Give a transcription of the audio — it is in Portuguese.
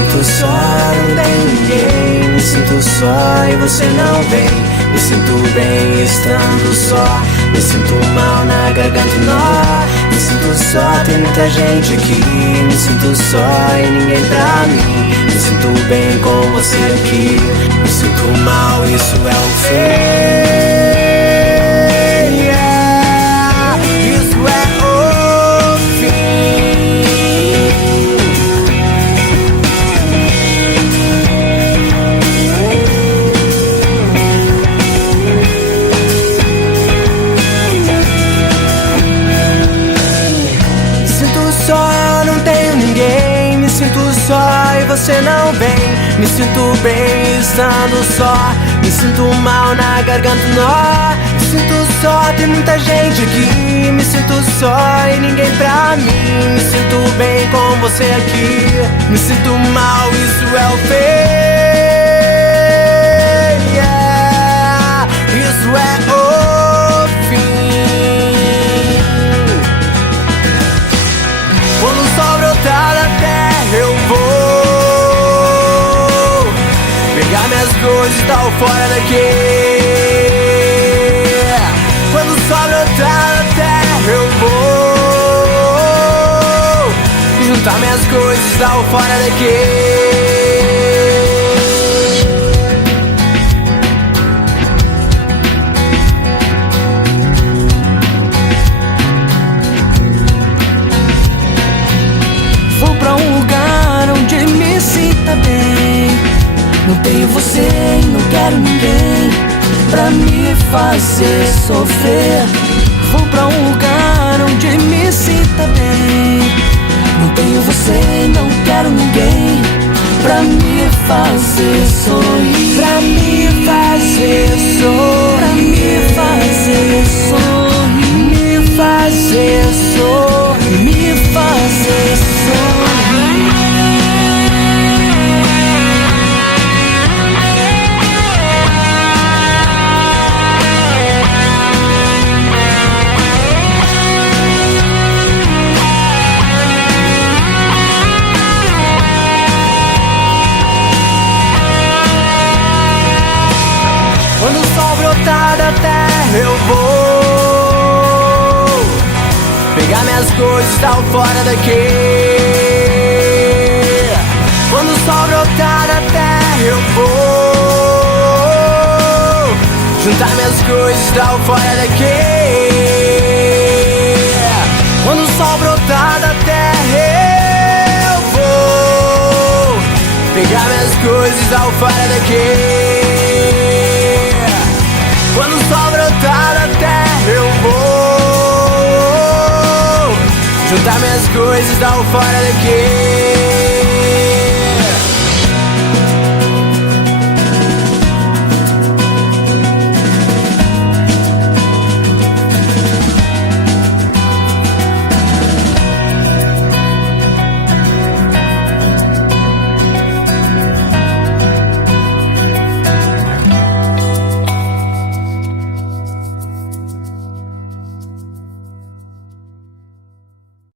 sinto só, não tem ninguém. Me sinto só e você não vem. Me sinto bem estando só. Me sinto mal na garganta, nó. Me sinto só, tem muita gente aqui. Me sinto só e ninguém pra mim. Me sinto bem com você aqui. Me sinto mal, isso é o fim. Isso é o fim. Me sinto só, não tenho ninguém. Me sinto só e você não vem. Me sinto bem estando só. Me sinto mal na garganta, nó. Me sinto só, tem muita gente aqui. Me sinto só e ninguém pra mim. Me sinto bem com você aqui. Me sinto mal, isso é o fim. Isso é o fim. Quando o sol brotar da terra eu vou pegar minhas coisas e tal fora daqui. Quando o sol brotar da terra eu vou juntar minhas coisas e tal fora daqui. Vou pra um lugar onde me sinta bem. Não tenho você e não quero ninguém pra me fazer sofrer. Vou pra um lugar onde me sinta bem. Não tenho você e não quero ninguém pra me fazer sorrir. Pra me fazer sorrir. Pra me fazer sorrir. Me fazer sorrir. Me fazer sorrir. Quando o sol brotar da terra eu vou pegar minhas coisas e tal fora daqui. Quando o sol brotar da terra eu vou juntar minhas coisas e tal fora daqui. Quando o sol brotar da terra eu vou pegar minhas coisas e tal fora daqui. Quando o sol brotar da terra eu vou juntar minhas coisas e tal fora daqui.